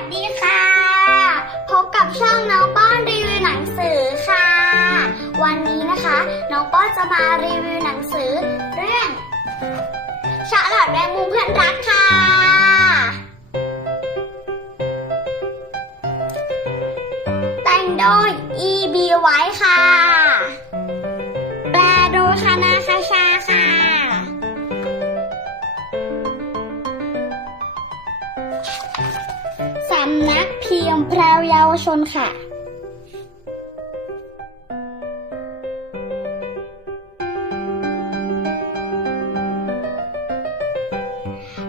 วัสดีค่ะ พบกับช่องน้องป้อนรีวิวหนังสือค่ะ วันนี้นะคะ น้องป้อนจะมารีวิวหนังสือเรื่องชาลอตแมงมุมเพื่อนรักค่ะ แต่งโดย E.B. ไว้ค่ะ แปลโดยคณาคาชาค่ะำนักเพียงแพรวเยาวชนค่ะ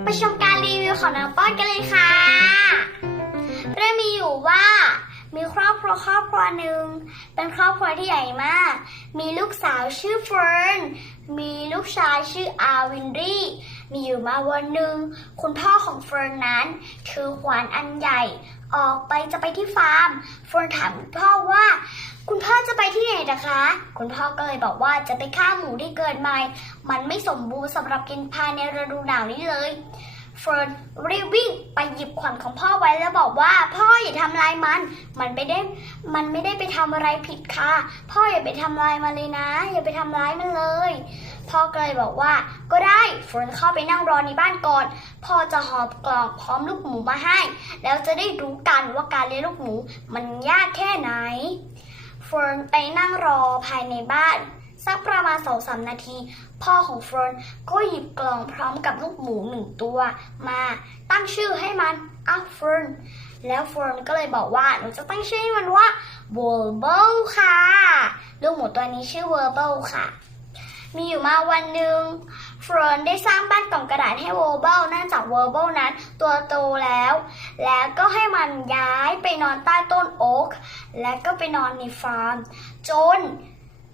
ไปชมการรีวิวของน้องป้อนกันเลยค่ะเรื่องมีอยู่ว่ามีครอบครัวครอบครัวหนึ่งเป็นครอบครัวที่ใหญ่มาก มีลูกสาวชื่อเฟิร์น มีลูกชายชื่ออาวินรี มีอยู่มาวันหนึ่ง คุณพ่อของเฟิร์นนั้น ถือขวานอันใหญ่ ออกไปจะไปที่ฟาร์มเฟิร์นถามคุณพ่อว่า คุณพ่อจะไปที่ไหนนะคะ คุณพ่อก็เลยบอกว่าจะไปฆ่าหมูที่เกิดใหม่ มันไม่สมบูรณ์สำหรับกินภายในฤดูหนาวนี้เลย เฟิร์นรีบวิ่งไปหยิบขวานของพ่อไว้แล้วบอกว่า พ่ออย่าทำลายมัน มันไม่ได้มันไม่ได้ไปทำอะไรผิดค่ะ พ่ออย่าไปทำลายมันเลยนะ อย่าไปทำร้ายมันเลย พ่อก็เลยบอกว่า ก็ได้เฟิร์นเข้าไปนั่งรอในบ้านก่อน พ่อจะหอบกล่องพร้อมลูกหมูมาให้ แล้วจะได้รู้กันว่าการเลี้ยงลูกหมูมันยากแค่ไหนเฟิร์นไปนั่งรอภายในบ้าน มาณสองสามนาที พ่อของเฟิร์นก็หยิบกล่องพร้อมกับลูกหมูหนึ่งตัว มาตั้งชื่อให้มันอะเฟิร์นแล้วเฟิร์นก็เลยบอกว่าหนูจะตั้งชื่อให้มันว่า w o r b l e ค่ะ ลูกหมูตัวนี้ชื่อ w o r b l e ค่ะ มีอยู่มาวันหนึ่งเฟิร์นได้สร้างบ้านกล่องกระดาษให้ w o r b l e เนื่องจาก w o r b l e นั้นตัวโตแล้ว แล้วก็ให้มันย้ายไปนอนใต้ต้นโอ๊กและก็ไปนอนในฟาร์ม จน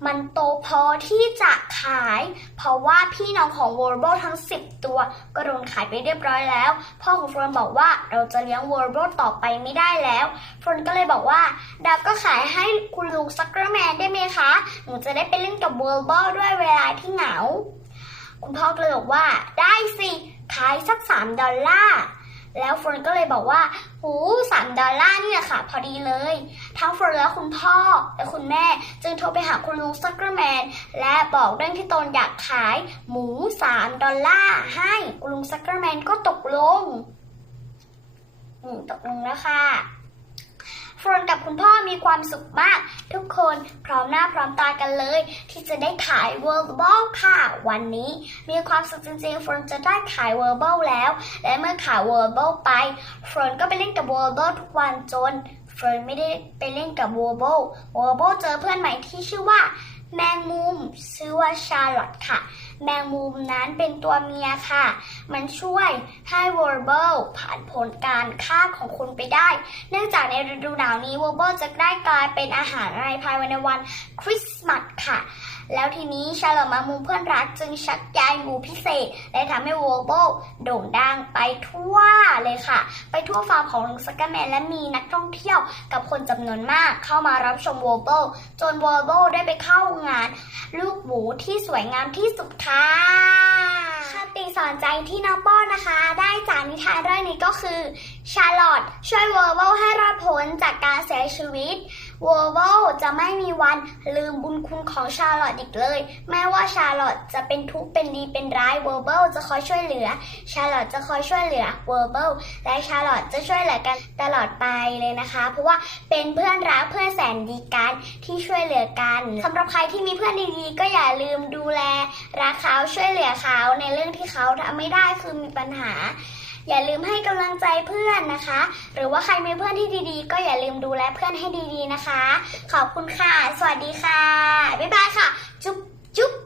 มันโตพอที่จะขาย เพราะว่าพี่น้องของวอร์เบิลทั้ง 10 ตัวก็โดนขายไปเรียบร้อยแล้ว พ่อของเฟิร์นบอกว่าเราจะเลี้ยงวอร์เบิลต่อไปไม่ได้แล้วเฟิร์นก็เลยบอกว่าดาวก็ขายให้คุณลุงซักเกอร์แมนได้ไหมคะ หนูจะได้ไปเล่นกับวอร์เบิลด้วยเวลาที่เหงา คุณพ่อก็เลยบอกว่าได้สิ ขายสัก 3 ดอลลาร์ แล้วเฟิร์นก็เลยบอกว่า หูสามดอลลาร์นี่แหละค่ะ พอดีเลย ทั้งเฟิร์นและคุณพ่อและคุณแม่ จึงโทรไปหาคุณลุงซักเกอร์แมน และบอกเรื่องที่ตนอยากขายหมูสามดอลลาร์ให้คุณลุงซักเกอร์แมนก็ตกลงอืมตกลงแล้วค่ะ ฟิร์นกับคุณพ่อมีความสุขมาก ทุกคนพร้อมหน้าพร้อมตากันเลย ที่จะได้ขาย World Ball ค่ะ วันนี้มีความสุขจริงๆเฟิร์นจะได้ขาย World Ball แล้ว และเมื่อขาย World Ball ไปเฟิร์นก็ไปเล่นกับ World Ball ทุกวันจนเฟิร์นไม่ได้ไปเล่นกับ World Ball World Ball เจอเพื่อนใหม่ที่ชื่อว่าแมงมุมชื่อว่าชาร์ลอตค่ะ แมงมุมนั้นเป็นตัวเมียค่ะ มันช่วยให้วอร์เบิลผ่านผลการฆ่าของคุณไปได้ เนื่องจากในฤดูหนาวนี้วอร์เบิลจะได้กลายเป็นอาหารในภายในวันคริสต์มาสค่ะ แล้วทีนี้ชาลอมามุมเพื่อนรักจึงชักใยหมูพิเศษและทำให้วอเบิลโด่งดังไปทั่วเลยค่ะ ไปทั่วฟาร์มของลุงสกาแมนและมีนักท่องเที่ยวกับคนจำนวนมากเข้ามารับชมวอเบิลจนวอเบิลได้ไปเข้างาน ลูกหมูที่สวยงามที่สุดค่ะคติสอนใจที่น้องป้อนนะคะ ได้จากนิทานเรื่องนี้ก็คือ ชาร์ลอตช่วยเวอร์เบิลให้รอดพ้นจากการเสียชีวิต เวอร์เบิลจะไม่มีวันลืมบุญคุณของชาร์ลอตอีกเลย แม้ว่าชาร์ลอตจะเป็นทุกข์เป็นดีเป็นร้าย เวอร์เบิลจะคอยช่วยเหลือ ชาร์ลอตจะคอยช่วยเหลือ เวอร์เบิลและชาร์ลอตจะช่วยเหลือกันตลอดไปเลยนะคะ เพราะว่าเป็นเพื่อนรักเพื่อนแสนดีกันที่ช่วยเหลือกันสำหรับใครที่มีเพื่อนดีๆ ก็อย่าลืมดูแลรักเขาช่วยเหลือเขาในเรื่องที่เขาทำไม่ได้คือมีปัญหา อย่าลืมให้กำลังใจเพื่อนนะคะ หรือว่าใครมีเพื่อนที่ดีๆ ก็อย่าลืมดูแลเพื่อนให้ดีๆนะคะ ขอบคุณค่ะ สวัสดีค่ะ บ๊ายบายค่ะ จุ๊บจุ๊บ